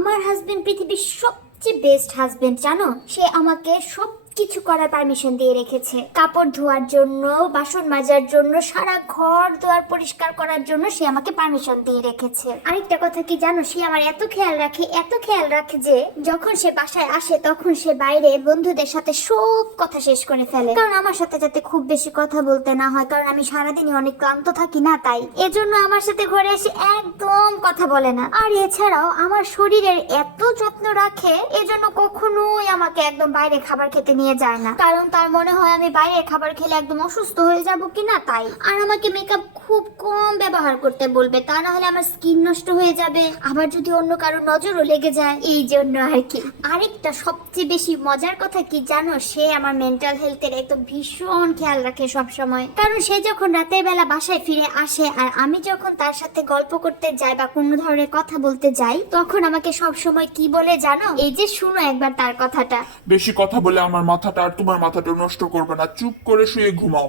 আমার হাজবেন্ড পৃথিবীর সবচেয়ে বেস্ট হাজবেন্ড, জানো? সে আমাকে সব কিছু করার পারমিশন দিয়ে রেখেছে। কাপড় ধোয়ার জন্য, বাসন মাজার জন্য, সারা ঘর দুয়ার পরিষ্কার করার জন্য সে আমাকে পারমিশন দিয়ে রেখেছে। আরেকটা কথা কি জানো, সে আমার এত খেয়াল রাখে, এত খেয়াল রাখে যে যখন সে বাসায় আসে তখন সে বাইরে বন্ধুদের সাথে সব কথা শেষ করে ফেলে, কারণ আমার সাথে যাতে খুব বেশি কথা বলতে না হয়, কারণ আমি সারাদিনই অনেক ক্লান্ত থাকি না, তাই এজন্য আমার সাথে ঘরে এসে একদম কথা বলে না। আর এছাড়াও আমার শরীরের এত যত্ন রাখে, এজন্য কখনোই আমাকে একদম বাইরে খাবার খেতে নিয়ে যায় না, কারণ তার মনে হয় আমি বাইরে খাবার খেলে একদম অসুস্থ হয়ে যাব কিনা, তাই। আর আমাকে মেকআপ খুব কম ব্যবহার করতে বলবে, তা না হলে আমার স্কিন নষ্ট হয়ে যাবে, আবার যদি অন্য কারো নজরও লেগে যায়, এই জন্য আর কি। আরেকটা সবচেয়ে বেশি মজার কথা কি জানো, সে আমার মেন্টাল হেলথের একদম ভীষণ খেয়াল রাখে সব সময়, কারণ সে যখন রাতের বেলা বাসায় ফিরে আসে আর আমি যখন তার সাথে গল্প করতে যাই বা কোনো ধরনের কথা বলতে যাই, তখন আমাকে সব সময় কি বলে জানো? এই যে শুনো একবার তার কথাটা। বেশি কথা বলে আমার মাথাটা আর তোমার মাথাটা নষ্ট করবে না, চুপ করে শুয়ে ঘুমাও।